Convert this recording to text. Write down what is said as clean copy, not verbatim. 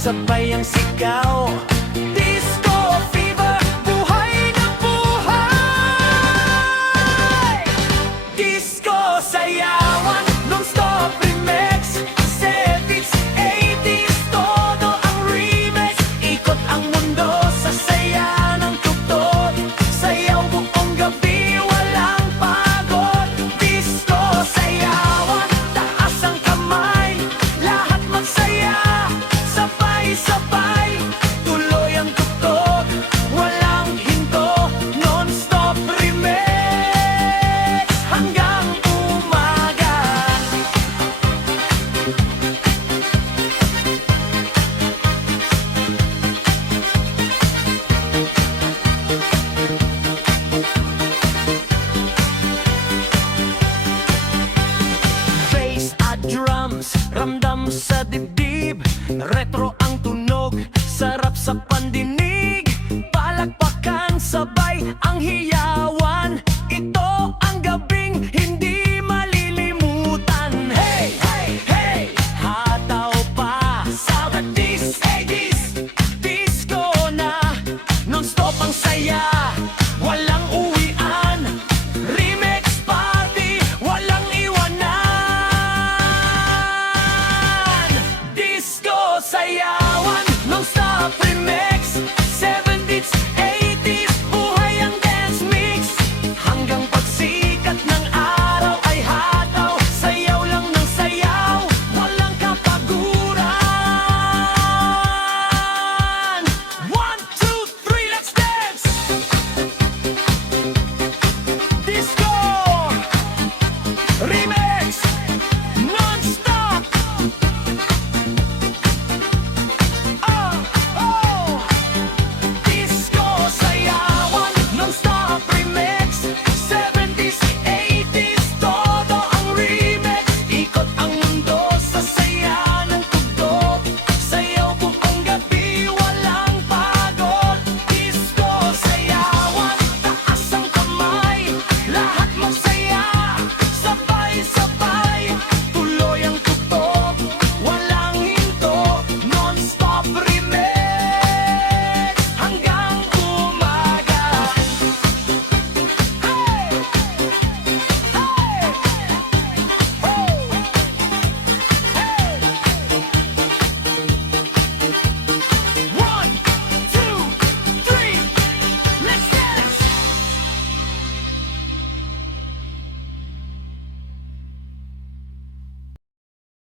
sabay ang sigaw. Disco fever, buhay na buhay. Disco sayawan, non-stop remix. 70s, 80s, todo ang remix. Ikot ang mundo sa saya ng tugtog. Sayaw buong gabi, walang pagod. Disco sayawan, taas ang kamay. Lahat magsaya, sabay-sabay. Tuloy ang tugtog, walang hinto. Non-stop remix hanggang umaga. Bass at drums, ramdam sa dibdib. Retro